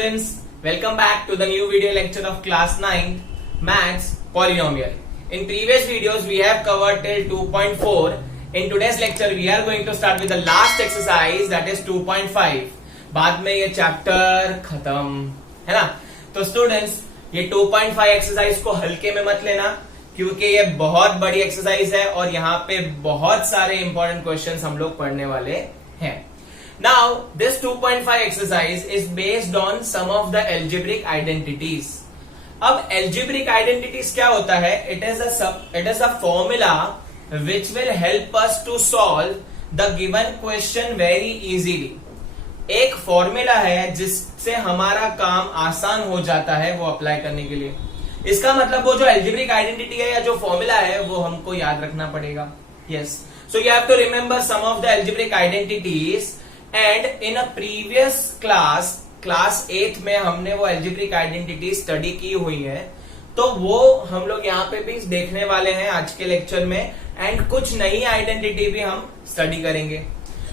students, welcome back to the new video lecture of class 9 Maths Polynomial. In previous videos we have covered till 2.4. In today's lecture we are going to start with the last exercise, that is 2.5. बाद में ये chapter खत्म है ना. तो students ये 2.5 exercise को हल्के में मत लेना, क्योंकि ये बहुत बड़ी एक्सरसाइज है और यहाँ पे बहुत सारे इंपॉर्टेंट क्वेश्चंस हम लोग पढ़ने वाले हैं. Now this 2.5 exercise is based on some of the algebraic identities. अब algebraic identities क्या होता है? It is a formula which will help us to solve the given question very easily. एक फॉर्मूला है जिससे हमारा काम आसान हो जाता है वो अप्लाई करने के लिए. इसका मतलब वो जो algebraic identity है या जो फॉर्मूला है वो हमको याद रखना पड़ेगा. Yes. So you have to remember some of the algebraic identities. And in a previous class 8 में हमने वो एल्जेब्रिक आइडेंटिटी स्टडी की हुई है, तो वो हम लोग यहाँ पे भी देखने वाले हैं आज के लेक्चर में. एंड कुछ नई आइडेंटिटी भी हम स्टडी करेंगे.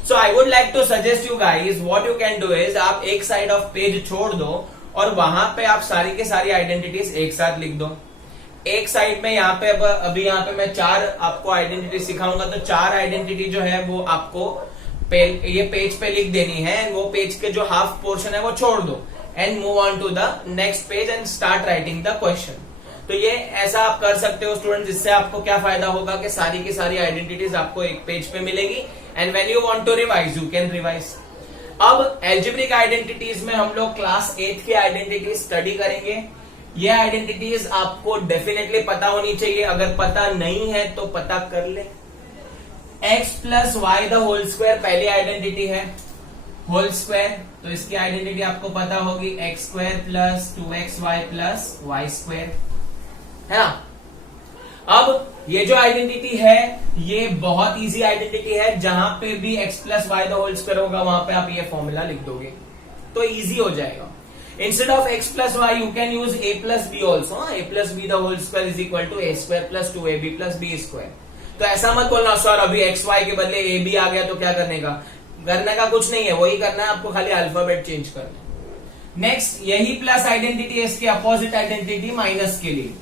So I would like to suggest you guys, what you can do is आप एक साइड ऑफ पेज छोड़ दो और वहां पे आप सारी के सारी आइडेंटिटीज एक साथ लिख दो. एक साइड में यहाँ पे अभी यहाँ पे मैं 4 आपको आइडेंटिटी सिखाऊंगा, तो 4 आइडेंटिटी जो है वो आपको ये पेज पे लिख देनी है. वो पेज के जो हाफ पोर्शन है वो छोड़ दो and move on to the next page and start writing the question. तो ये ऐसा आप कर सकते हो स्टूडेंट, जिससे आपको क्या फायदा होगा कि सारी की सारी आइडेंटिटीज आपको एक पेज पे मिलेगी and when you want to revise you can revise. अब एल्जेब्रिक आइडेंटिटीज में हम लोग क्लास 8 की आइडेंटिटी स्टडी करेंगे. ये आइडेंटिटीज आपको डेफिनेटली पता होनी चाहिए. अगर पता नहीं है तो पता कर ले. x plus y the whole square पहली आइडेंटिटी है, होल स्क्वायर, तो इसकी आइडेंटिटी आपको पता होगी x square plus 2xy plus y square है ना. अब ये जो आइडेंटिटी है ये बहुत इजी आइडेंटिटी है. जहां पे भी x plus y the whole square होगा वहां पे आप ये फॉर्मूला लिख दोगे तो इजी हो जाएगा. Instead of x plus y you can use a plus b also. a plus b the whole square is equal to a square plus 2ab plus b square. तो ऐसा मत बोलना सर अभी एक्स वाई के बदले A B आ गया तो क्या करने का कुछ नहीं है, वही करना है आपको, खाली अल्फाबेट चेंज करना है. नेक्स्ट यही प्लस आइडेंटिटी है इसके अपोजिट आइडेंटिटी माइनस के लिए.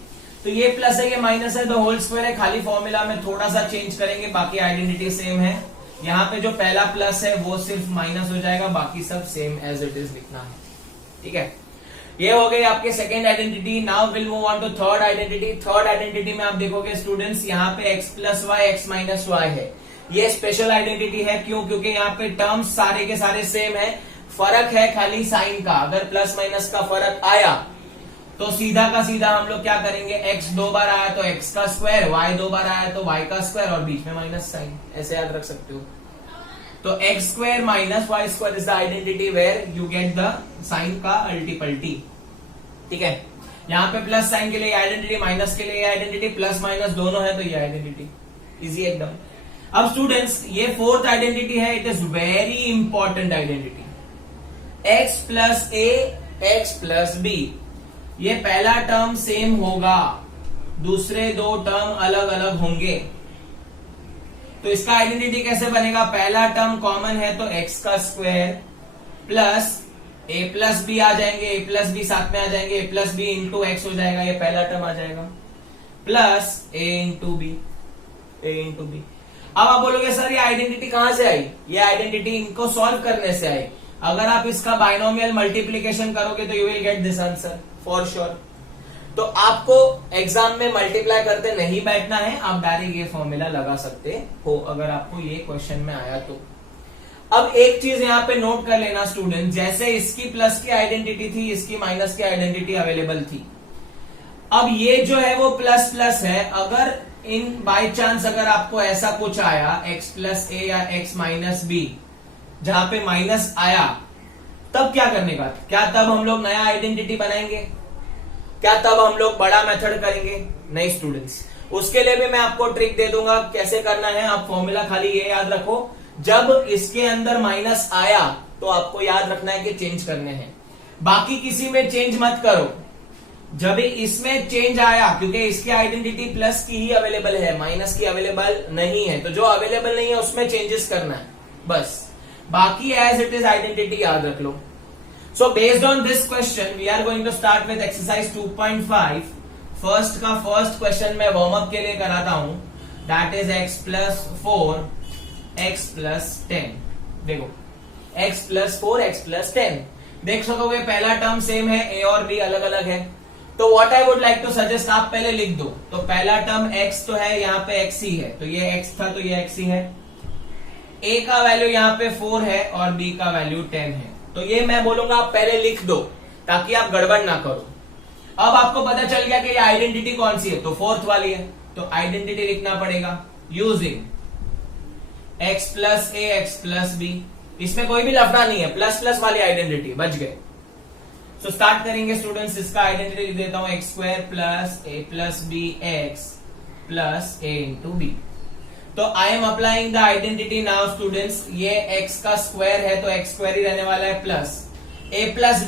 तो ये प्लस है ये माइनस है, तो होल स्क्वायर है, खाली फॉर्मूला में थोड़ा सा चेंज करेंगे, बाकी आइडेंटिटी सेम है. यहाँ पे जो पहला प्लस है वो सिर्फ माइनस हो जाएगा, बाकी सब सेम एज इट इज लिखना है. ठीक है, ये हो गई आपके second identity. Now will move on to third identity. Third identity में आप देखोगे स्टूडेंट्स यहाँ पे x plus y x minus y है. ये स्पेशल आइडेंटिटी है. क्यों? क्योंकि यहाँ पे टर्म्स सारे के सारे सेम है, फर्क है खाली साइन का. अगर प्लस माइनस का फर्क आया तो सीधा का सीधा हम लोग क्या करेंगे, x 2 बार आया तो x का स्क्वायर, y 2 बार आया तो y का स्क्वायर और बीच में माइनस साइन, ऐसे याद रख सकते हो. तो x square minus y square is the identity where you get the sign का अल्टीपल्टी. ठीक है, यहाँ पे प्लस साइन के लिए आइडेंटिटी, माइनस के लिए आइडेंटिटी, प्लस माइनस दोनों है तो ये आइडेंटिटी इजी एकदम. अब स्टूडेंट्स ये फोर्थ आइडेंटिटी है, it is very important identity. X plus a x plus b, ये पहला टर्म सेम होगा, दूसरे 2 टर्म अलग अलग होंगे. तो इसका आइडेंटिटी कैसे बनेगा, पहला टर्म कॉमन है तो x का square plus a plus b आ जाएंगे, a प्लस बी साथ में आ जाएंगे, a plus b into x हो जाएगा, ये पहला टर्म आ जाएगा, plus a into b, a into b. अब आप बोलोगे सर ये आइडेंटिटी कहां से आई, ये आइडेंटिटी इनको सॉल्व करने से आई. अगर आप इसका बाइनोमियल मल्टीप्लीकेशन करोगे तो you will get this answer for sure. तो आपको एग्जाम में मल्टीप्लाई करते नहीं बैठना है, आप डायरेक्ट ये फॉर्मूला लगा सकते हो अगर आपको ये क्वेश्चन में आया तो. अब एक चीज यहाँ पे नोट कर लेना स्टूडेंट, जैसे इसकी प्लस की आइडेंटिटी थी, इसकी माइनस की आइडेंटिटी अवेलेबल थी. अब ये जो है वो प्लस प्लस है. अगर इन बाय चांस अगर आपको ऐसा कुछ आया x प्लस ए या x माइनस बी जहां पे माइनस आया, तब क्या करने का, क्या तब हम लोग नया आइडेंटिटी बनाएंगे, क्या तब हम लोग बड़ा मेथड करेंगे? नहीं स्टूडेंट्स, उसके लिए भी मैं आपको ट्रिक दे दूंगा कैसे करना है. आप फॉर्मूला खाली ये याद रखो, जब इसके अंदर माइनस आया तो आपको याद रखना है कि चेंज करने हैं, बाकी किसी में चेंज मत करो. जब इसमें चेंज आया, क्योंकि इसकी आइडेंटिटी प्लस की ही अवेलेबल है, माइनस की अवेलेबल नहीं है, तो जो अवेलेबल नहीं है उसमें चेंजेस करना है बस, बाकी एज इट इज आइडेंटिटी याद रख लो. So based on this question, we are going to start with exercise 2.5. First का फर्स्ट क्वेश्चन मैं वार्म अप के लिए कराता हूं. That is x plus 4 x plus 10. देखो x प्लस 4 x प्लस 10. देख सकोगे पहला टर्म सेम है, a और b अलग अलग है. तो what I would like to suggest, आप पहले लिख दो. तो पहला टर्म x तो है, यहाँ पे x ही है, तो ये x था तो ये x ही है. a का वैल्यू यहाँ पे 4 है और b का वैल्यू 10 है. तो ये मैं बोलूंगा आप पहले लिख दो ताकि आप गड़बड़ ना करो. अब आपको पता चल गया कि ये आइडेंटिटी कौन सी है, तो फोर्थ वाली है. तो आइडेंटिटी लिखना पड़ेगा using x plus a x plus B. इसमें कोई भी लफड़ा नहीं है, प्लस प्लस वाली आइडेंटिटी, बच गए. सो स्टार्ट करेंगे स्टूडेंट्स. इसका आइडेंटिटी लिख देता हूं एक्स स्क्वायर प्लस ए प्लस बी एक्स प्लस ए इंटू बी. तो I am applying the identity now students. ये x का स्क्वायर है तो x स्क्वायर ही रहने वाला है, प्लस a प्लस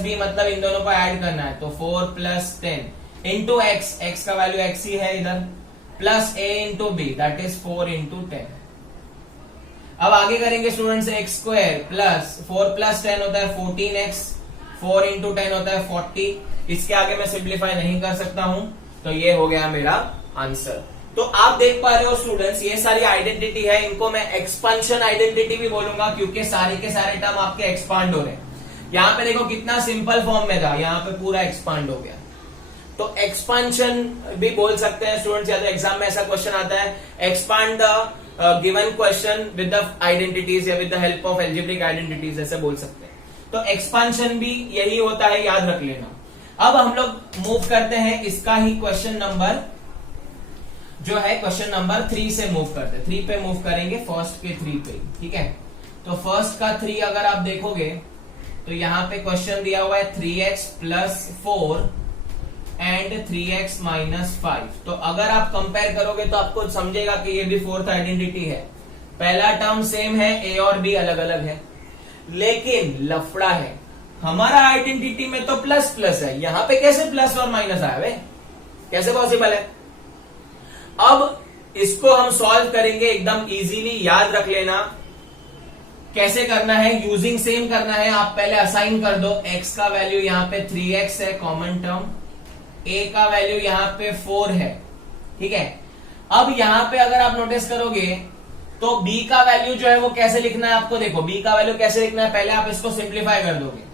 बी मतलब इन दोनों को ऐड करना है. तो 4 प्लस 10 इंटू x का वैल्यू x ही है इधर, plus a into b that is 4 into 10. अब आगे करेंगे students. X square plus 4 plus 10 होता है 14x, 4 इंटू 10 होता है 40. इसके आगे मैं सिंप्लीफाई नहीं कर सकता हूं, तो ये हो गया मेरा आंसर. तो आप देख पा रहे हो स्टूडेंट्स, ये सारी आइडेंटिटी है. इनको मैं एक्सपांशन आइडेंटिटी भी बोलूंगा क्योंकि सारे के सारे टर्म आपके एक्सपांड हो रहे हैं. यहाँ पे देखो कितना सिंपल फॉर्म में था, यहाँ पे पूरा एक्सपांड हो गया. तो एक्सपांशन भी बोल सकते हैं स्टूडेंट्स, या तो एग्जाम में ऐसा क्वेश्चन आता है expand the given question with the identities या with the help of algebraic identities, ऐसे बोल सकते हैं. तो एक्सपांशन भी यही होता है, याद रख लेना. अब हम लोग मूव करते हैं इसका ही क्वेश्चन नंबर जो है क्वेश्चन नंबर 3 से मूव करते. 3 पे मूव करेंगे, फर्स्ट के 3 पे. ठीक है, तो फर्स्ट का 3 अगर आप देखोगे तो यहाँ पे क्वेश्चन दिया हुआ है 3x plus 4 and 3x minus 5. तो अगर आप कंपेयर करोगे तो आपको समझेगा कि ये भी फोर्थ आइडेंटिटी है. पहला टर्म सेम है, a और b अलग अलग है, लेकिन लफड़ा है हमारा आइडेंटिटी में तो प्लस प्लस है. यहां पे कैसे प्लस और माइनस आया वे, कैसे पॉसिबल है? अब इसको हम सॉल्व करेंगे एकदम इजीली. याद रख लेना कैसे करना है, यूजिंग सेम करना है. आप पहले असाइन कर दो. x का वैल्यू यहाँ पे 3x है कॉमन टर्म, a का वैल्यू यहाँ पे 4 है. ठीक है, अब यहाँ पे अगर आप नोटिस करोगे तो b का वैल्यू जो है वो कैसे लिखना है आपको. देखो b का वैल्यू कैसे लिखना है, पहले आप इसको सिंप्लीफाई कर दोगे.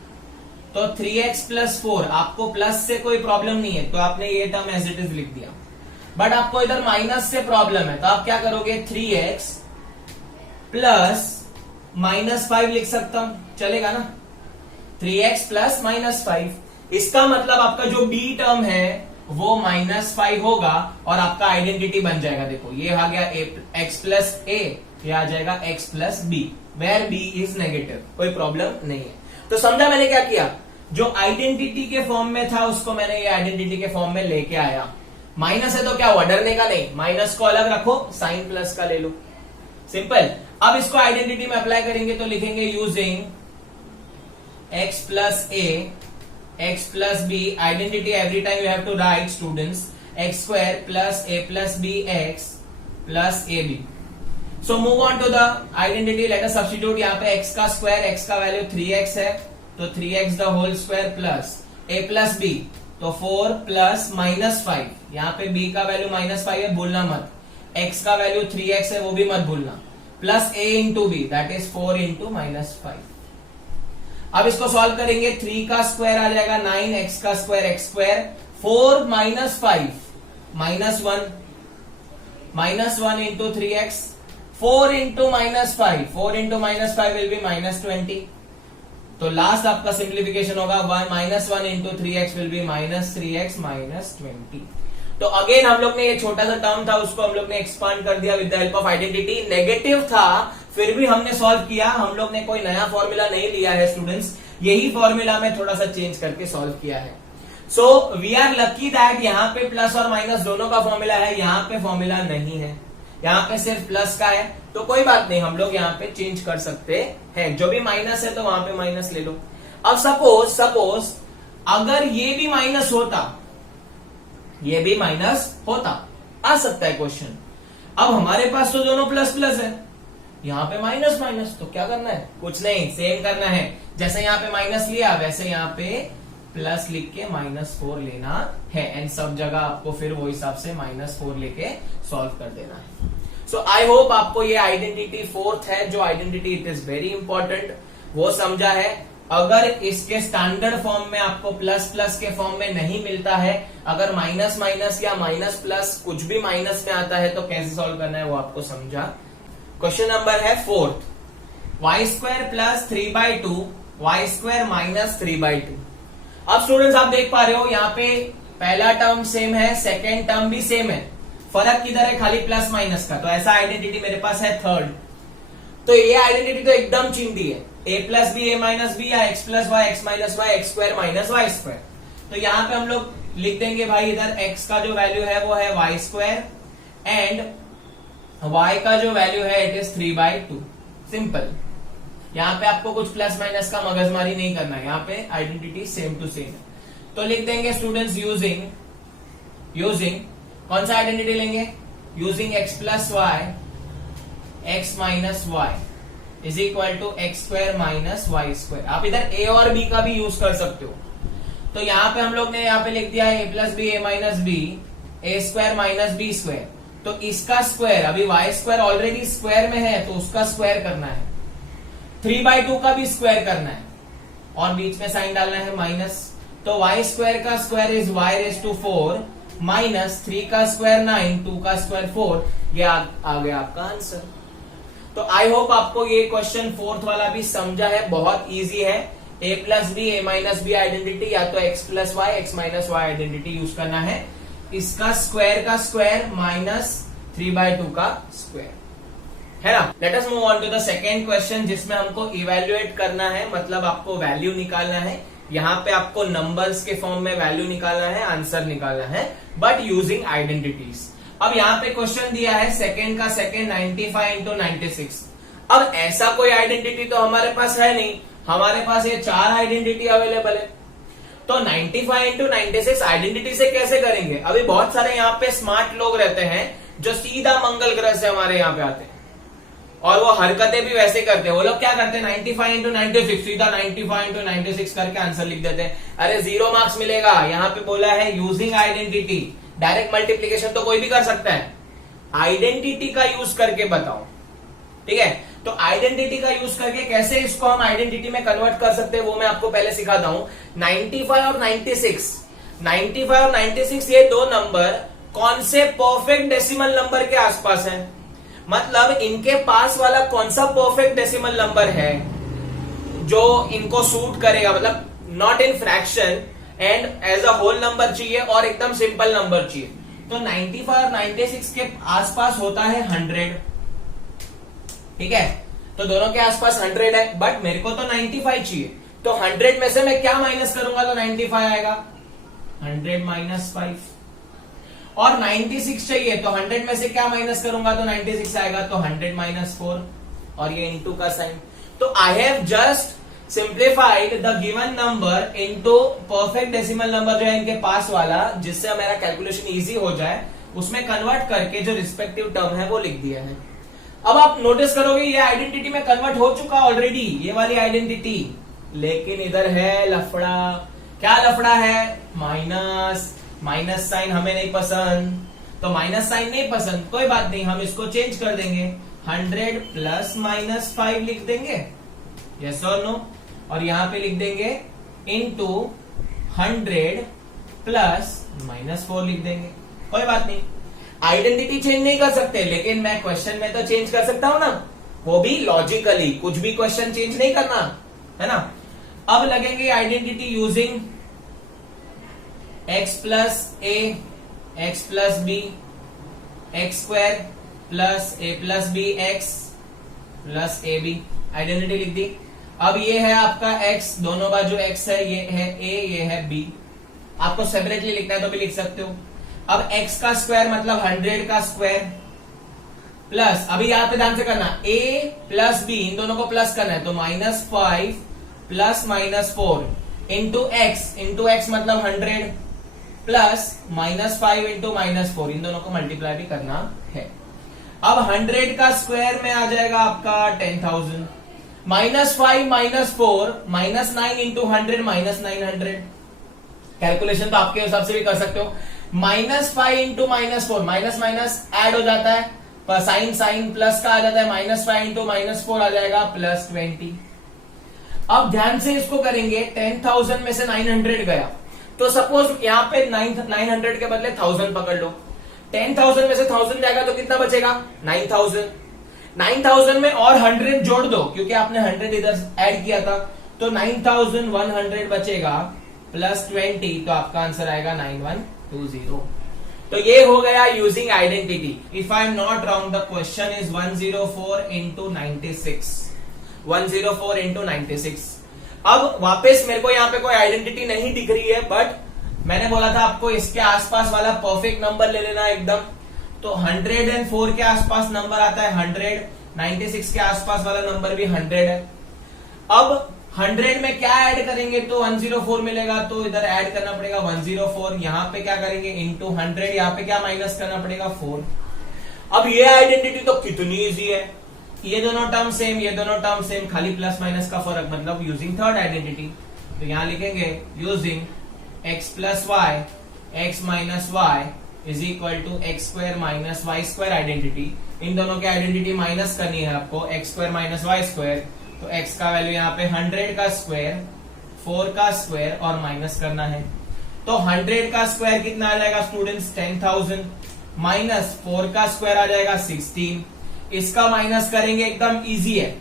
तो 3x प्लस 4, आपको प्लस से कोई प्रॉब्लम नहीं है तो आपने ये टर्म एज इट इज लिख दिया. बट आपको इधर माइनस से प्रॉब्लम है तो आप क्या करोगे, 3x प्लस माइनस 5 लिख सकता हूं, चलेगा ना. 3x प्लस माइनस 5, इसका मतलब आपका जो b टर्म है वो माइनस 5 होगा और आपका आइडेंटिटी बन जाएगा. देखो ये आ गया x प्लस a, ये आ जाएगा x plus b, where b is negative. कोई प्रॉब्लम नहीं है. तो समझा मैंने क्या किया, जो आइडेंटिटी के फॉर्म में था उसको मैंने ये आइडेंटिटी के फॉर्म में लेके आया. माइनस है तो क्या हुआ, डरने का नहीं. माइनस को अलग रखो, साइन प्लस का ले लो, सिंपल. अब इसको आइडेंटिटी में अप्लाई करेंगे तो लिखेंगे using x plus a x plus b. Identity every time you have to write students, x square plus a plus b x plus a b. So move on to the identity. Let us substitute. यहाँ पे x का square, x का value 3x है तो 3x the whole square plus a plus b, तो 4 plus minus 5. यहाँ पे b का वैल्यू माइनस 5 है, भूलना मत. x का वैल्यू 3x है, वो भी मत भूलना, plus a into b that is 4 into minus 5. अब इसको सॉल्व करेंगे. 3 का स्क्वायर आ जाएगा 9, x का square x square, 4 minus 5 minus 1, minus 1 into 3x, 4 into minus 5, 4 into minus 5 will be minus 20. तो लास्ट आपका सिंप्लीफिकेशन होगा minus 1 into 3x will be minus 3x minus 20. तो अगेन हम लोग ने ये छोटा सा टर्म था उसको हम लोग ने एक्सपांड कर दिया with the help of identity. Negative था फिर भी हमने सॉल्व किया. हम लोग ने कोई नया फॉर्मूला नहीं लिया है स्टूडेंट्स, यही फॉर्मूला में थोड़ा सा चेंज करके सॉल्व किया है. So we are lucky that यहाँ पे प्लस और माइनस दोनों का फॉर्मूला है, यहाँ पे फॉर्मूला नहीं है, यहाँ पे सिर्फ प्लस का है. तो कोई बात नहीं, हम लोग यहाँ पे चेंज कर सकते हैं. जो भी माइनस है तो वहां पे माइनस ले लो. अब सपोज अगर ये भी माइनस होता, ये भी माइनस होता, आ सकता है क्वेश्चन. अब हमारे पास तो दोनों प्लस प्लस है यहाँ पे माइनस माइनस, तो क्या करना है? कुछ नहीं, सेम करना है। जैसे यहाँ पे माइनस लिया वैसे यहाँ पे प्लस लिख के -4 लेना है, एंड सब जगह आपको फिर वो हिसाब से -4 लेके सॉल्व कर देना है। सो आई होप आपको ये आइडेंटिटी फोर्थ है, जो identity it is very important, वो समझा है। अगर इसके स्टैंडर्ड फॉर्म में आपको प्लस प्लस के फॉर्म में नहीं मिलता है, अगर माइनस माइनस या माइनस प्लस कुछ भी माइनस में आता है, तो कैसे सॉल्व करना है वो आपको समझा। क्वेश्चन नंबर है फोर्थ, y² + 3/2 y² - 3/2। अब स्टूडेंट्स आप देख पा रहे हो यहाँ पे पहला टर्म सेम है, सेकेंड टर्म भी सेम है, फर्क किधर है? खाली प्लस माइनस का। तो ऐसा आइडेंटिटी मेरे पास है थर्ड। तो ये आइडेंटिटी तो एकदम चिंदी है, a + b a - b या x + y x - y x² - y²। तो यहाँ पे हम लोग लिख देंगे भाई, इधर x का जो वैल्यू है वो है y² एंड y का जो वैल्यू है इट इज 3/2। सिंपल। यहाँ पे आपको कुछ प्लस माइनस का मगजमारी नहीं करना है, यहाँ पे आइडेंटिटी सेम टू सेम है। तो लिख देंगे स्टूडेंट्स यूजिंग कौन सा आइडेंटिटी लेंगे? Using x + y x - y is equal to x² - y²। आप इधर a और b का भी यूज कर सकते हो। तो यहाँ पे हम लोग ने यहाँ पे लिख दिया है a + b a - b a² - b²। तो इसका स्क्वायर, अभी y² ऑलरेडी स्क्वायर में है तो उसका स्क्वायर करना है, 3/2 का भी स्क्वायर करना है और बीच में साइन डालना है माइनस। तो y² का स्क्वायर इज y⁴ -3 का स्क्वायर 9, 2 का स्क्वायर 4। ये आ गया आपका आंसर। तो आई होप आपको ये क्वेश्चन फोर्थ वाला भी समझा है, बहुत इजी है। a + b a - b identity या तो x + y x - y identity use करना है। इसका स्क्वायर का स्क्वायर -3/2 का स्क्वायर है ना। Let us move on to the second question, जिसमें हमको इवेल्युएट करना है, मतलब आपको वैल्यू निकालना है। यहाँ पे आपको नंबर्स के फॉर्म में वैल्यू निकालना है, आंसर निकालना है, बट यूजिंग आइडेंटिटीज। अब यहाँ पे क्वेश्चन दिया है सेकेंड का सेकेंड 95 × 96। अब ऐसा कोई आइडेंटिटी तो हमारे पास है नहीं, हमारे पास ये 4 आइडेंटिटी अवेलेबल है। तो 95 × 96 आइडेंटिटी से कैसे करेंगे? अभी बहुत सारे यहाँ पे स्मार्ट लोग रहते हैं जो सीधा मंगल ग्रह से हमारे यहाँ पे आते हैं और वो हरकतें भी वैसे करते हैं। वो लोग क्या करते हैं, 95 × 96 सीधा 95 × 96 करके आंसर लिख देते हैं। अरे 0 मार्क्स मिलेगा। यहाँ पे बोला है यूजिंग आइडेंटिटी। डायरेक्ट मल्टीप्लीकेशन तो कोई भी कर सकता है, आइडेंटिटी का यूज करके बताओ, ठीक है। तो आइडेंटिटी का यूज करके कैसे इसको हम आइडेंटिटी में कन्वर्ट कर सकते हैं वो मैं आपको पहले सिखाता हूं। 95 और 96 ये दो नंबर कौन से परफेक्ट डेसिमल नंबर के आसपास हैं? मतलब इनके पास वाला कौन सा परफेक्ट डेसिमल नंबर है जो इनको सूट करेगा, मतलब not in fraction and as a whole number चाहिए और एकदम सिंपल नंबर चाहिए। तो 95 और 96 के आसपास होता है 100, ठीक है। तो दोनों के आसपास 100 है, बट मेरे को तो 95 चाहिए। तो 100 में से मैं क्या माइनस करूंगा तो 95 आएगा, 100 - 5। और 96 चाहिए तो 100 में से क्या माइनस करूंगा तो 96 आएगा, तो 100 - 4 और ये इंटू का साइन। तो I have just simplified the given number into perfect decimal number जो है इनके पास वाला, जिससे मेरा कैलकुलेशन इजी हो जाए, उसमें कन्वर्ट करके जो रिस्पेक्टिव टर्म है वो लिख दिया है। अब आप नोटिस करोगे ये आइडेंटिटी में कन्वर्ट हो चुका ऑलरेडी, ये वाली आइडेंटिटी, लेकिन इधर है लफड़ा। क्या लफड़ा है? माइनस साइन हमें नहीं पसंद। तो माइनस साइन नहीं पसंद, कोई बात नहीं, हम इसको चेंज कर देंगे, 100 ± 5 लिख देंगे, यस और नो। और यहां पे लिख देंगे इनटू 100 ± 4 लिख देंगे, कोई बात नहीं। आइडेंटिटी चेंज नहीं कर सकते, लेकिन मैं क्वेश्चन में तो चेंज कर सकता हूं ना, वो भी लॉजिकली, कुछ भी क्वेश्चन चेंज नहीं करना है ना। अब लगेंगे identity using x + a x + b x² + a + b x + ab। Identity लिख दी। अब ये है आपका x, दोनों बाजू x है, ये है a ये है b। आपको सेपरेटली लिखना है तो भी लिख सकते हो। अब x का स्क्वायर मतलब 100 का स्क्वायर प्लस, अभी यहां पे ध्यान से करना, a + b इन दोनों को प्लस करना है, तो -5 + -4 इंटू x मतलब 100 प्लस -5 × -4 इन दोनों को मल्टीप्लाई भी करना है। अब 100 का स्क्वायर में आ जाएगा आपका 10,000, -5 -4 -9 इंटू 100 -900। कैलकुलेशन तो आपके हिसाब से भी कर सकते हो। -5 इंटू -4, माइनस माइनस ऐड हो जाता है, साइन साइन प्लस का आ जाता है, -5 इंटू -4 आ जाएगा +20। अब ध्यान से इसको करेंगे, 10,000 में से 900 गया, तो सपोज यहाँ पे 900 के बदले 1000 पकड़ लो। 10,000 में से 1000 जाएगा तो कितना बचेगा? 9,000। 9,000 में और 100 जोड़ दो, क्योंकि आपने 100 इधर ऐड किया था, तो 9,100 बचेगा +20, तो आपका आंसर आएगा 9120। तो ये हो गया using identity. If I am not wrong the question is 104 into 96, 104 into 96। अब वापस मेरे को यहाँ पे कोई आइडेंटिटी नहीं दिख रही है, बट मैंने बोला था आपको इसके आसपास वाला परफेक्ट नंबर ले लेना एकदम। तो 104 के आसपास नंबर आता है 100, 96 के आसपास वाला नंबर भी 100 है। अब 100 में क्या ऐड करेंगे तो 104 मिलेगा, तो इधर ऐड करना पड़ेगा 104, यहाँ पे क्या करेंगे इंटू 100, यहाँ पे क्या माइनस करना पड़ेगा 4। अब ये आइडेंटिटी तो कितनी इजी है, ये दोनों टर्म सेम, ये दोनों टर्म सेम, खाली प्लस माइनस का फर्क, मतलब यूजिंग थर्ड आइडेंटिटी। तो यहां लिखेंगे using x plus y x minus y is equal to x square minus y square identity. इन दोनों की आइडेंटिटी माइनस करनी है आपको, x square minus y square, तो x का वैल्यू यहाँ पे 100 का स्क्वायर, 4 का स्क्वायर और माइनस करना है। तो 100 का स्क्वायर कितना आ जाएगा स्टूडेंट्स? 10,000 माइनस 4 का स्क्वायर आ जाएगा 16। इसका माइनस करेंगे, एकदम इजी है।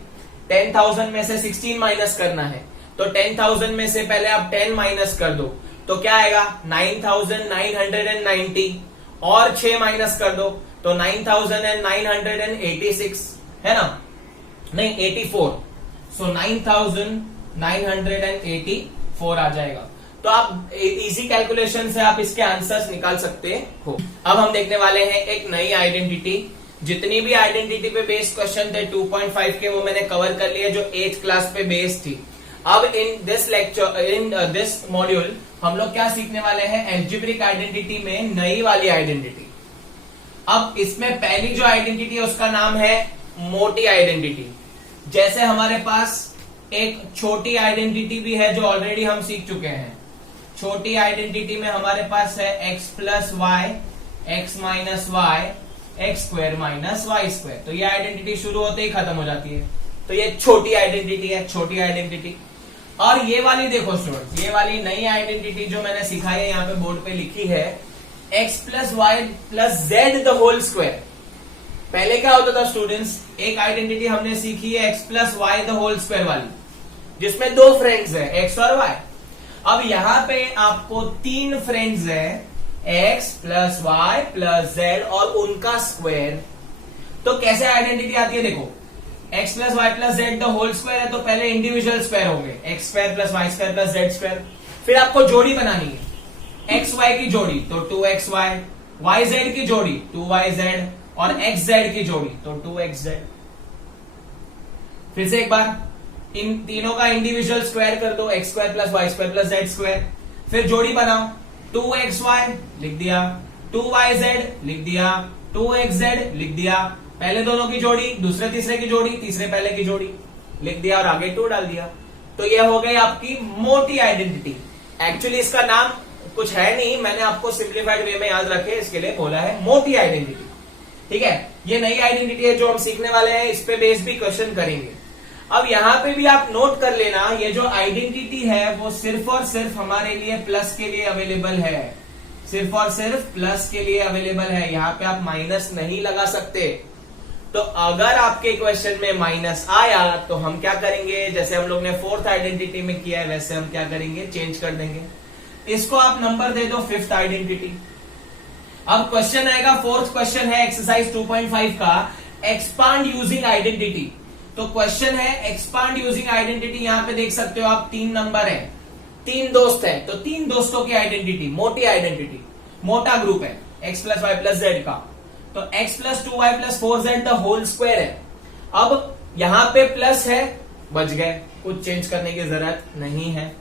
10,000 में से 16 माइनस करना है, तो 10,000 में से पहले आप 10 माइनस कर दो, तो क्या आएगा 9,990, और 6 माइनस कर दो तो 9,986 है ना, नहीं 84, सो 9,984 आ जाएगा। तो आप इजी कैलकुलेशन से आप इसके आंसर्स निकाल सकते हो। अब हम देखने वाले हैं एक नई आइडेंटिटी। जितनी भी आइडेंटिटी पे बेस्ड क्वेश्चन थे 2.5 के, वो मैंने कवर कर लिए जो 8th क्लास पे बेस्ड थी। अब in this lecture, in this module हम लोग क्या सीखने वाले हैं? एल्जेब्रिक आइडेंटिटी में नई वाली आइडेंटिटी। अब इसमें पहली जो आइडेंटिटी है उसका नाम है मोटी आइडेंटिटी। जैसे हमारे पास एक छोटी आइडेंटिटी भी है जो ऑलरेडी हम सीख चुके हैं। छोटी आइडेंटिटी में हमारे पास है x plus y x minus y x square minus y square. तो ये आइडेंटिटी शुरू होते ही खत्म हो जाती है, तो ये छोटी आइडेंटिटी है, छोटी आइडेंटिटी। और ये वाली देखो स्टूडेंट्स, ये वाली नई आइडेंटिटी जो मैंने सिखाई है, यहाँ पे बोर्ड पे लिखी है x plus y plus z the whole square. पहले क्या होता था स्टूडेंट्स, एक आइडेंटिटी हमने सीखी है x plus y the whole square वाली, जिसमें 2 फ्रेंड्स है x और y। अब यहाँ पे आपको 3 फ्रेंड्स है x plus y plus z और उनका स्क्वायर। तो कैसे आइडेंटिटी आती है देखो, x plus y plus z the whole square है, तो पहले इंडिविजुअल स्क्वायर होंगे, x square plus y square plus z square. फिर आपको जोड़ी बनानी है, एक्स वाई की जोड़ी तो 2xy, वाई जेड की जोड़ी 2yz और एक्स जेड की जोड़ी तो 2xz। फिर से एक बार, इन तीनों का इंडिविजुअल स्क्वायर कर दो, x square plus y square plus z square. फिर जोड़ी बनाओ, 2xy लिख दिया, 2yz लिख दिया, 2xz लिख दिया। पहले दोनों की जोड़ी, दूसरे तीसरे की जोड़ी, तीसरे पहले की जोड़ी लिख दिया और आगे 2 डाल दिया। तो ये हो गई आपकी मोटी आइडेंटिटी। एक्चुअली इसका नाम कुछ है नहीं, मैंने आपको सिंप्लीफाइड वे में याद रखे इसके लिए बोला है मोटी आइडेंटिटी। ठीक है, ये नई आइडेंटिटी है जो हम सीखने वाले हैं, इस पे बेस भी क्वेश्चन करेंगे। अब यहाँ पे भी आप नोट कर लेना, ये जो आइडेंटिटी है वो सिर्फ और सिर्फ हमारे लिए प्लस के लिए अवेलेबल है, सिर्फ और सिर्फ प्लस के लिए अवेलेबल है। यहाँ पे आप माइनस नहीं लगा सकते। तो अगर आपके क्वेश्चन में माइनस आया तो हम क्या करेंगे, जैसे हम लोग ने 4th आइडेंटिटी में किया है वैसे हम क्या करेंगे, चेंज कर देंगे। इसको आप नंबर दे दो 5th आइडेंटिटी। अब क्वेश्चन आएगा, 4th क्वेश्चन है एक्सरसाइज 2.5 का, एक्सपांड यूजिंग आइडेंटिटी। तो क्वेश्चन है एक्सपांड यूजिंग आइडेंटिटी। यहाँ पे देख सकते हो आप 3 नंबर है, 3 दोस्त है, तो 3 दोस्तों की आइडेंटिटी, मोटी आइडेंटिटी, मोटा ग्रुप है x plus y plus z का। तो x plus 2y plus 4z the whole square है। अब यहां पे प्लस है, बच गए, कुछ चेंज करने की जरूरत नहीं है।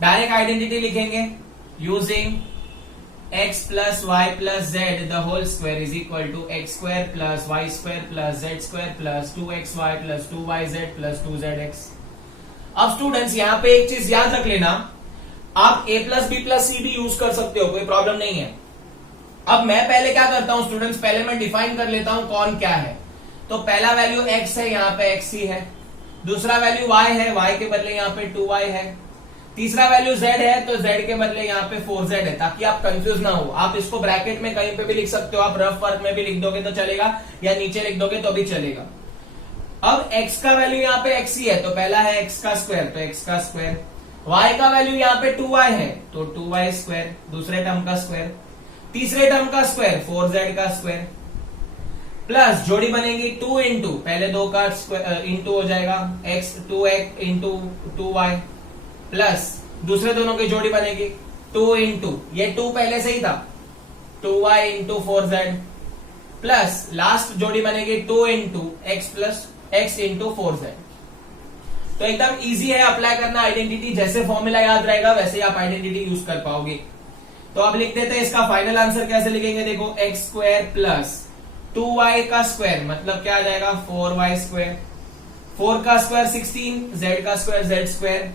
डायरेक्ट आइडेंटिटी लिखेंगे using x plus y plus z the whole square is equal to x square plus y square plus z square plus 2xy plus 2yz plus 2zx। अब स्टूडेंट्स यहाँ पे एक चीज याद रख लेना, आप a प्लस बी प्लस सी भी यूज कर सकते हो, कोई प्रॉब्लम नहीं है। अब मैं पहले क्या करता हूं स्टूडेंट्स, पहले मैं डिफाइन कर लेता हूं कौन क्या है। तो पहला वैल्यू x है, यहाँ पे x ही है। दूसरा वैल्यू y है, y के बदले यहाँ पे 2y है। तीसरा वैल्यू z है, तो z के बदले यहाँ पे 4z है, ताकि आप कंफ्यूज ना हो। आप इसको ब्रैकेट में कहीं पे भी लिख सकते हो, आप रफ वर्क में भी लिख दोगे तो चलेगा, या नीचे लिख दोगे तो भी चलेगा। अब x का वैल्यू यहाँ पे x ही है, तो पहला है x का स्क्वायर, तो x का स्क्वायर। y का वैल्यू यहाँ पे 2y है, तो 2y स्क्वायर, दूसरे टर्म का स्क्वायर। तीसरे टर्म का स्क्वायर 4z का स्क्वायर, प्लस जोड़ी बनेगी 2 इंटू पहले दो का इंटू हो जाएगा x 2x into 2y, plus दूसरे दोनों की जोड़ी बनेगी 2 इंटू ये 2 पहले से ही था 2y into 4z, plus last जोड़ी बनेगी 2 into x plus x into 4z। तो एकदम इजी है अप्लाई करना आइडेंटिटी, जैसे फॉर्मूला याद रहेगा वैसे ही आप आइडेंटिटी यूज कर पाओगे। तो अब लिख देते हैं इसका फाइनल आंसर कैसे लिखेंगे, देखो एक्स स्क्वायर प्लस 2y का स्क्वायर मतलब क्या आ जाएगा 4y स्क्वायर, 4 का स्क्वायर 16, z का स्क्वायर z स्क्वायर।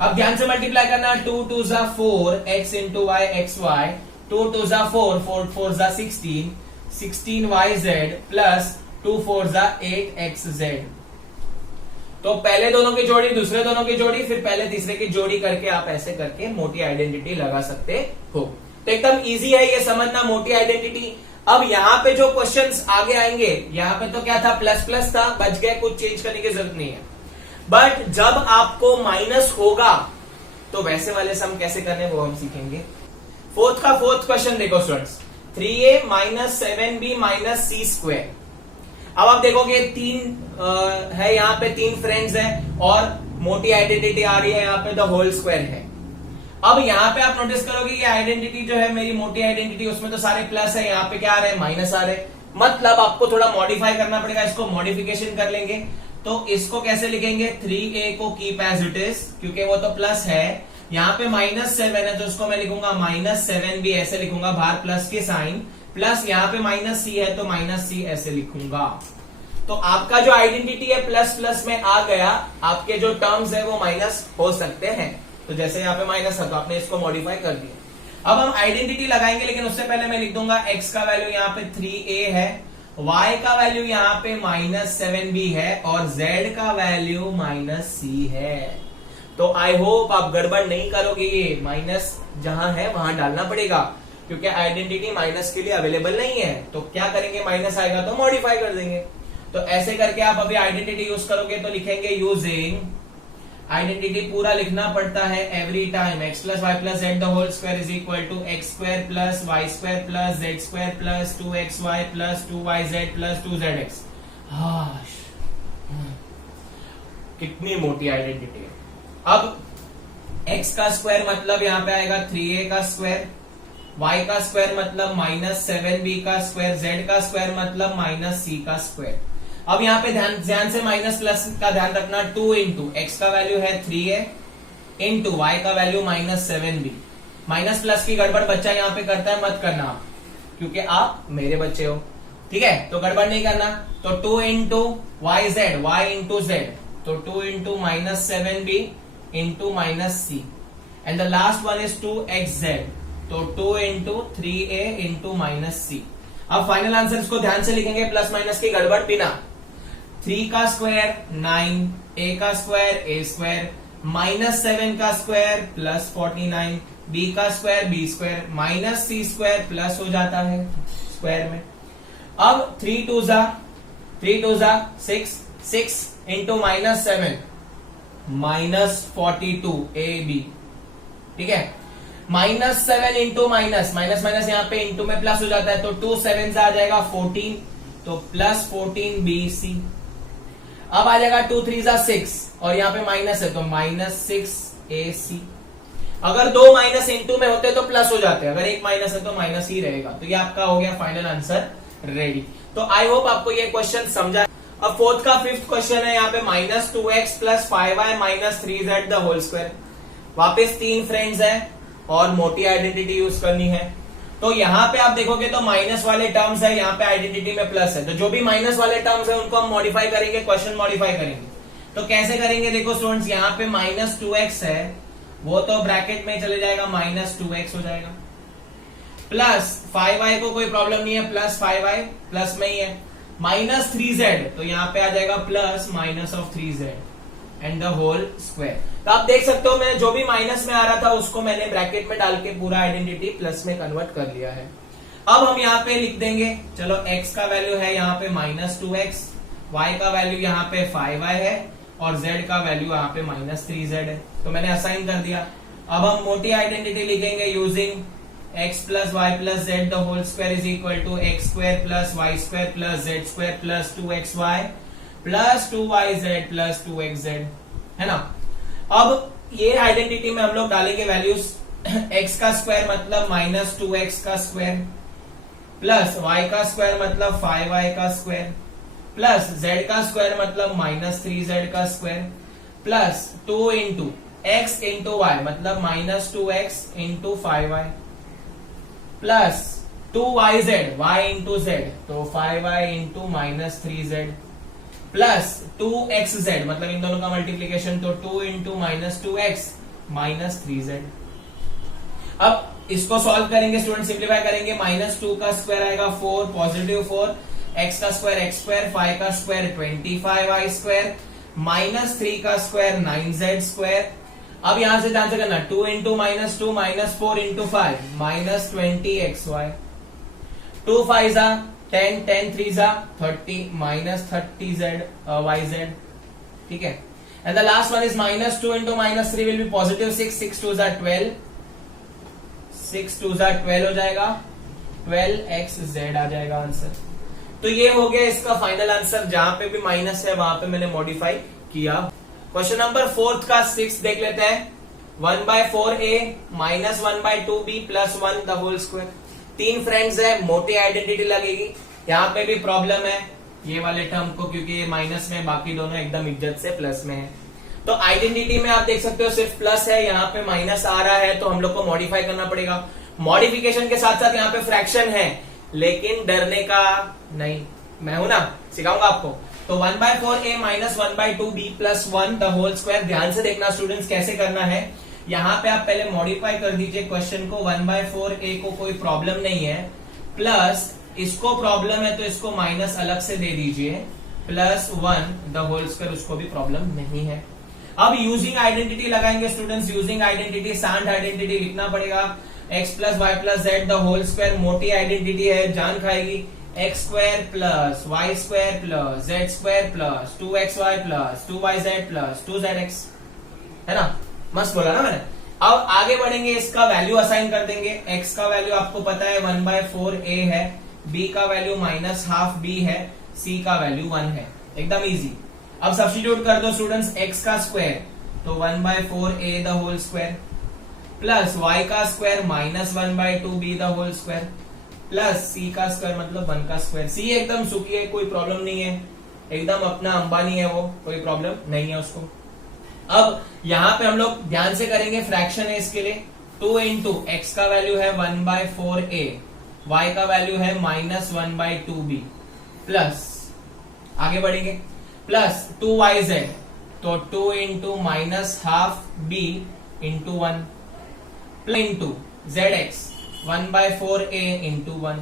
अब ध्यान से मल्टीप्लाई करना, 2 2 जा 4 x into y x y, 2 2 जा 4 4 4 जा 16 16yz प्लस 2 4 जा 8xz। तो पहले दोनों की जोड़ी, दूसरे दोनों की जोड़ी, फिर पहले तीसरे की जोड़ी करके आप ऐसे करके मोटी आइडेंटिटी लगा सकते हो। तो एकदम इजी है ये समझना मोटी आइडेंटिटी। अब यहाँ पे जो क्वेश्चंस आगे आएंगे, यहाँ पे तो क्या था प्लस प्लस था, बच गए, कुछ चेंज करने की जरूरत नहीं है। बट जब आपको माइनस होगा तो वैसे वाले सम कैसे करने वो हम सीखेंगे। फोर्थ क्वेश्चन देखो students, 3a minus 7b minus c square. अब आप देखोगे तीन है, यहाँ पे तीन फ्रेंड्स हैं और मोटी आइडेंटिटी आ रही है, यहाँ पे द होल स्क्वायर है। अब यहाँ पे आप नोटिस करोगे ये आइडेंटिटी जो है मेरी मोटी आइडेंटिटी, उसमें तो सारे प्लस है, यहाँ पे क्या आ रहे हैं माइनस आ रहे हैं। मतलब आपको थोड़ा मॉडिफाई करना पड़ेगा, इसको मॉडिफिकेशन कर लेंगे। तो इसको कैसे लिखेंगे, 3a को कीप एज इट इज क्योंकि वो तो प्लस है। यहाँ पे -7 है तो उसको मैं लिखूंगा -7b ऐसे लिखूंगा, बाहर प्लस के साइन, प्लस यहाँ पे -c है तो -c ऐसे लिखूंगा। तो आपका जो आइडेंटिटी है प्लस प्लस में आ गया, आपके जो टर्म्स है वो माइनस हो सकते हैं। तो जैसे यहाँ पे माइनस है तो आपने इसको मॉडिफाई कर दिया। अब हम आइडेंटिटी लगाएंगे, लेकिन उससे पहले मैं लिख दूंगा x का वैल्यू यहाँ पे 3a है, y का वैल्यू यहाँ पे -7b है और z का वैल्यू -c है। तो आई होप आप गड़बड़ नहीं करोगे, ये माइनस जहां है वहां डालना पड़ेगा क्योंकि आइडेंटिटी माइनस के लिए अवेलेबल नहीं है। तो क्या करेंगे, माइनस आएगा तो मॉडिफाई कर देंगे। तो ऐसे करके आप अभी आइडेंटिटी यूज करोगे तो लिखेंगे यूजिंग, आइडेंटिटी पूरा लिखना पड़ता है every time, x plus y plus z the whole square is equal to x square plus y square plus z square plus 2xy plus 2yz plus 2zx। कितनी मोटी identity है। अब x का square मतलब यहाँ पे आएगा 3a का स्क्वायर, y का स्क्वायर मतलब -7b का स्क्वायर, z का स्क्वायर मतलब -c का स्क्वायर। अब यहाँ पे ध्यान से माइनस प्लस का ध्यान रखना, 2 इंटू एक्स का वैल्यू है 3a इंटू वाई का वैल्यू -7b। माइनस प्लस की गड़बड़ बच्चा यहाँ पे करता है, मत करना आप, क्योंकि आप मेरे बच्चे हो, ठीक है। तो गड़बड़ नहीं करना। तो 2 into y z, y into z, तो 2 into -7b into -c and the last one is 2xz, तो 2 इंटू 3a इंटू -c। अब फाइनल आंसर इसको ध्यान से लिखेंगे, प्लस माइनस की गड़बड़ बिना। 3 का स्क्वायर 9, a का स्क्वायर a स्क्वायर, -7 का स्क्वायर प्लस 49, b का square b square, -c square plus हो जाता है स्क्वायर में। अब 3 2 जा 6, 6 इंटू -7 -42 ab, ठीक है। -7 इंटू माइनस यहाँ पे इंटू में प्लस हो जाता है, तो 2 7 आ जाएगा 14, तो प्लस 14bc। अब आ जाएगा 2 3 6 और यहाँ पे माइनस है तो -6ac। अगर दो माइनस इंटू में होते तो प्लस हो जाते, अगर एक माइनस है तो माइनस ही रहेगा। तो ये आपका हो गया फाइनल आंसर रेडी। तो आई होप आपको ये क्वेश्चन समझा। अब फोर्थ का 5th क्वेश्चन है यहाँ पे -2x plus 5y minus 3z the whole square. वापिस तीन फ्रेंड्स है और मोटी आइडेंटिटी यूज करनी है। तो यहाँ पे आप देखोगे तो माइनस वाले टर्म्स है, यहाँ पे आइडेंटिटी में प्लस है, तो जो भी माइनस वाले टर्म्स है उनको हम मॉडिफाई करेंगे, क्वेश्चन मॉडिफाई करेंगे। तो कैसे करेंगे देखो स्टूडेंट्स, यहाँ पे -2x है, वो तो ब्रैकेट में चले जाएगा, -2x हो जाएगा, प्लस 5y को कोई प्रॉब्लम नहीं है, प्लस 5y प्लस में ही है, -3z तो यहाँ पे आ जाएगा plus -3z and the whole square. तो आप देख सकते हो मैं जो भी माइनस में आ रहा था उसको मैंने ब्रैकेट में डाल के पूरा आइडेंटिटी प्लस में कन्वर्ट कर लिया है। अब हम यहाँ पे लिख देंगे, चलो x का वैल्यू है यहाँ पे -2x, y का वैल्यू यहाँ पे 5y है और z का वैल्यू यहाँ पे -3z है, तो मैंने असाइन कर दिया। अब हम मोटी आइडेंटिटी लिखेंगे using x plus y plus z the whole square is equal to x square plus y square plus z square plus 2xy plus 2yz plus 2xz, है ना। अब ये आइडेंटिटी में हम लोग डालेंगे वैल्यूज, x का स्क्वायर मतलब -2x का स्क्वायर प्लस y का स्क्वायर मतलब 5y का स्क्वायर प्लस z का स्क्वायर मतलब -3z का square plus 2 into x into y मतलब -2x into 5y plus 2yz y into z तो 5y into -3z plus 2xz मतलब इन दोनों का मल्टीप्लीकेशन तो 2 इंटू -2x -3z। अब इसको सॉल्व करेंगे स्टूडेंट, सिंप्लीफाई करेंगे, -2 का स्क्वायर आएगा 4 पॉजिटिव 4, x का स्क्वायर x स्क्वायर, 5 का स्क्वायर 25y स्क्वायर, -3 का स्क्वायर 9z स्क्वायर। अब यहां से ध्यान से करना, 2 into -2 -4 into 5 -20xy, 2 5 10 10 3 30 -30z yz, ठीक है। And the last one is -2 into -3 will be positive 6 6 2 12 6 2 12 हो जाएगा, 12xz आ जाएगा आंसर। तो ये हो गया इसका फाइनल आंसर, जहां पे भी माइनस है वहां पे मैंने मॉडिफाई किया। क्वेश्चन नंबर 4 का 6 देख लेते हैं। 1/4a minus 1/2b plus 1 the whole square. 3 friends है, मोटी आइडेंटिटी लगेगी, यहाँ पे भी प्रॉब्लम है ये वाले टर्म को, क्योंकि ये माइनस में, बाकी दोनों एकदम इज्जत से प्लस में है। तो आइडेंटिटी में आप देख सकते हो सिर्फ प्लस है, यहाँ पे माइनस आ रहा है, तो हम लोग को मॉडिफाई करना पड़ेगा। मॉडिफिकेशन के साथ साथ यहाँ पे फ्रैक्शन है, लेकिन डरने का नहीं, मैं हूं ना, सिखाऊंगा आपको। तो 1/4a minus 1/2b plus 1 the whole square. ध्यान से देखना स्टूडेंट्स कैसे करना है, यहाँ पे आप पहले मॉडिफाई कर दीजिए क्वेश्चन को। 1/4a को कोई प्रॉब्लम नहीं है, प्लस इसको प्रॉब्लम है तो इसको माइनस अलग से दे दीजिए, प्लस 1 द होल स्क्वायर, उसको भी प्रॉब्लम नहीं है। अब यूजिंग आइडेंटिटी लगाएंगे स्टूडेंट्स, यूजिंग आइडेंटिटी, सांड आइडेंटिटी लिखना पड़ेगा। x plus y plus z the whole square, मोटी आइडेंटिटी है, जान खाएगी, x square plus y square plus z square plus 2xy plus 2yz plus 2zx, है ना, मस्त बोला ना मैंने। अब आगे बढ़ेंगे, इसका वैल्यू असाइन कर देंगे। x का वैल्यू आपको पता है 1/4a है, b का वैल्यू -12b है, c का वैल्यू 1 है, एकदम इजी। अब सब्स्टिट्यूट कर दो स्टूडेंट्स, x का स्क्वायर तो 1/4a the whole square plus y का square -1/2b the whole square plus c का स्क्वायर मतलब 1 का स्क्वायर। c एकदम सुखी है, कोई प्रॉब्लम नहीं है, एकदम अपना अंबानी है वो, कोई प्रॉब्लम नहीं है उसको। अब यहाँ पे हम लोग ध्यान से करेंगे, फ्रैक्शन है इसके लिए, 2 इंटू एक्स का वैल्यू है 1/4a, y का वैल्यू है -1/2b प्लस, आगे बढ़ेंगे, प्लस 2yz तो 2 into -12b into 1 plus into zx 1/4a into 1।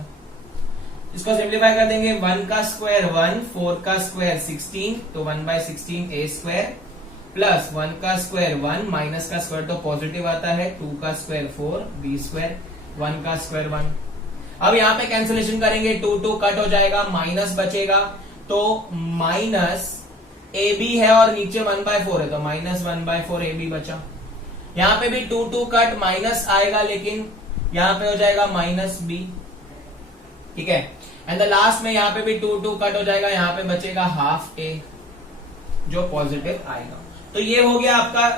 इसको सिंप्लीफाई कर देंगे, 1 का स्क्वायर 1, 4 का स्क्वायर 16 तो 1/16a स्क्वायर प्लस 1 का स्क्वायर 1, माइनस का स्क्वायर तो पॉजिटिव आता है, 2 का स्क्वायर 4 b स्क्वायर, 1 का स्क्वायर 1। अब यहाँ पे कैंसिलेशन करेंगे, 2 2 कट हो जाएगा, माइनस बचेगा, तो माइनस ए बी है और नीचे 1/4 है तो -1/4ab बचा। यहाँ पे भी 2 2 कट, माइनस आएगा लेकिन यहाँ पे हो जाएगा -b, ठीक है। एंड द लास्ट में यहाँ पे भी 2 2 कट हो जाएगा, यहाँ पे बचेगा ½ जो पॉजिटिव आएगा। तो ये हो गया आपका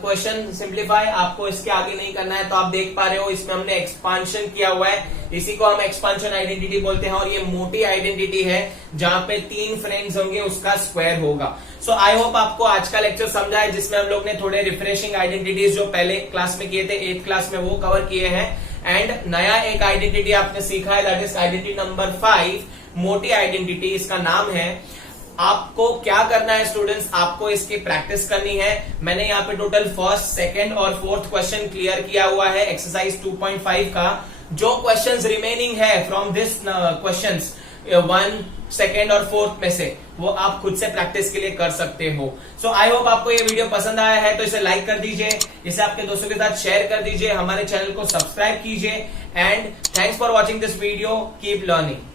क्वेश्चन सिंप्लीफाई। आपको इसके आगे नहीं करना है, तो आप देख पा रहे हो इसमें हमने एक्सपांशन किया हुआ है, इसी को हम एक्सपांशन आइडेंटिटी बोलते हैं। और ये मोटी आइडेंटिटी है जहां पे 3 फ्रेंड्स होंगे, उसका स्क्वायर होगा। सो आई होप आपको आज का लेक्चर समझा है, जिसमें हम लोग ने थोड़े रिफ्रेशिंग आइडेंटिटीज जो पहले क्लास में किए थे 8th क्लास में, वो कवर किए हैं। एंड नया एक आइडेंटिटी आपने सीखा है, दैट इज आइडेंटिटी नंबर 5, मोटी आइडेंटिटी इसका नाम है। आपको क्या करना है स्टूडेंट्स, आपको इसकी प्रैक्टिस करनी है। मैंने यहाँ पे टोटल फर्स्ट, सेकंड और फोर्थ क्वेश्चन क्लियर किया हुआ है एक्सरसाइज 2.5 का। जो क्वेश्चंस रिमेनिंग है फ्रॉम दिस क्वेश्चंस 1, सेकेंड और फोर्थ में से, वो आप खुद से प्रैक्टिस के लिए कर सकते हो। सो आई होप आपको ये वीडियो पसंद आया है, तो इसे लाइक कर दीजिए, इसे आपके दोस्तों के साथ शेयर कर दीजिए, हमारे चैनल को सब्सक्राइब कीजिए and thanks for watching this video. Keep learning.